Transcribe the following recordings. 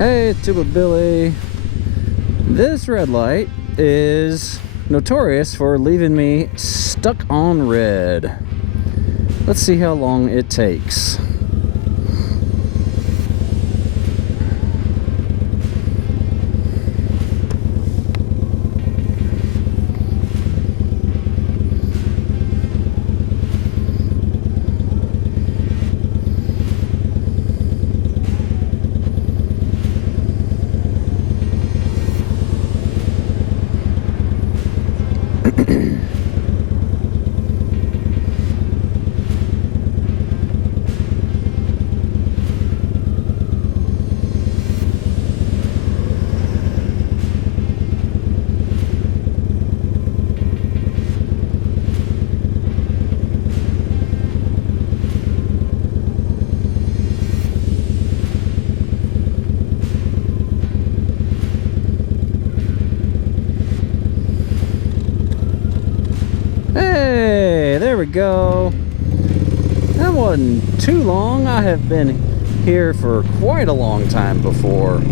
Hey, Tuba Billy. This red light is notorious for leaving me stuck on red. Let's see how long it takes. Hey, there we go. That wasn't too long. I have been here for quite a long time before.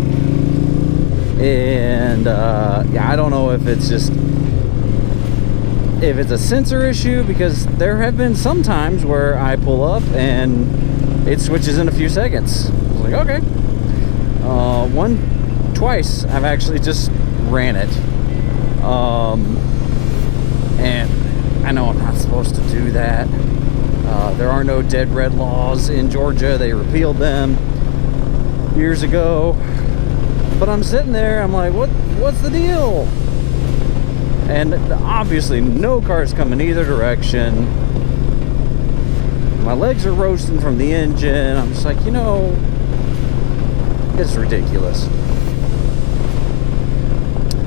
And yeah, I don't know if it's a sensor issue, because there have been some times where I pull up and it switches in a few seconds. I was like, okay. Twice I've actually just ran it. And I know I'm not supposed to do that. There are no dead red laws in Georgia. They repealed them years ago. But I'm sitting there, I'm like, what's the deal? And obviously no cars coming either direction. My legs are roasting from the engine. I'm just like, it's ridiculous.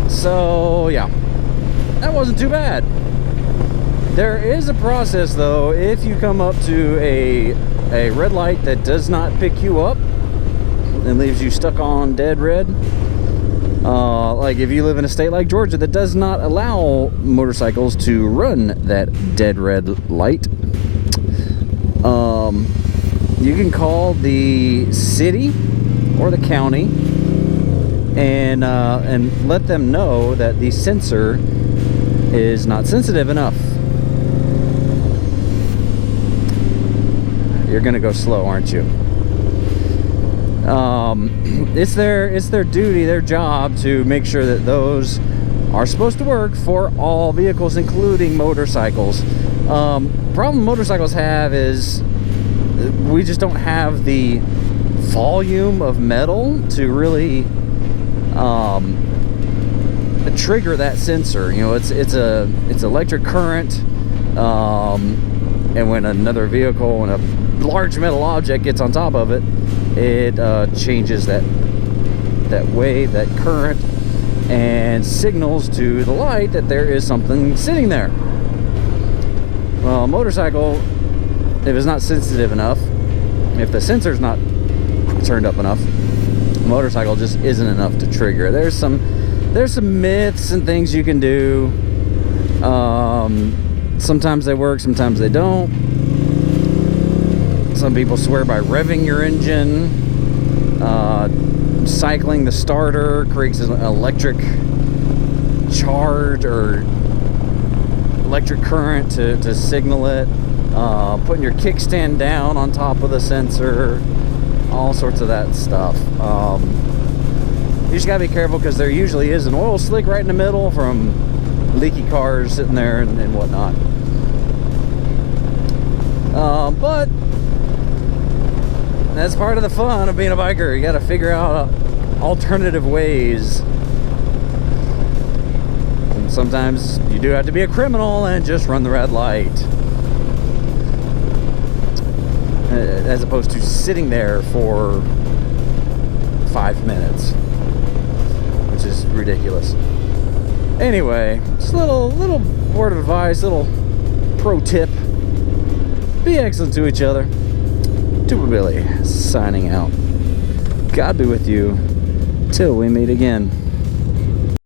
So yeah, that wasn't too bad. There is a process though. If you come up to a red light that does not pick you up and leaves you stuck on dead red, like if you live in a state like Georgia that does not allow motorcycles to run that dead red light, you can call the city or the county and let them know that the sensor is not sensitive enough. You're gonna go slow, aren't you? It's their duty, their job to make sure that those are supposed to work for all vehicles, including motorcycles. Problem motorcycles have is we just don't have the volume of metal to really trigger that sensor. It's electric current, and when another vehicle and a large metal object gets on top of it, it changes that wave, that current, and signals to the light that there is something sitting there. Well, a motorcycle, if it's not sensitive enough, if the sensor's not turned up enough, a motorcycle just isn't enough to trigger. There's some myths and things you can do. Sometimes they work, sometimes they don't. Some people swear by revving your engine, cycling the starter creates an electric charge or electric current to signal it, putting your kickstand down on top of the sensor, all sorts of that stuff. You just gotta be careful, because there usually is an oil slick right in the middle from leaky cars sitting there and whatnot. But that's part of the fun of being a biker. You got to figure out alternative ways. And sometimes you do have to be a criminal and just run the red light, as opposed to sitting there for 5 minutes, which is ridiculous. Anyway, just a little word of advice, little pro tip. Be excellent to each other. Tuba Billy signing out. God be with you till we meet again.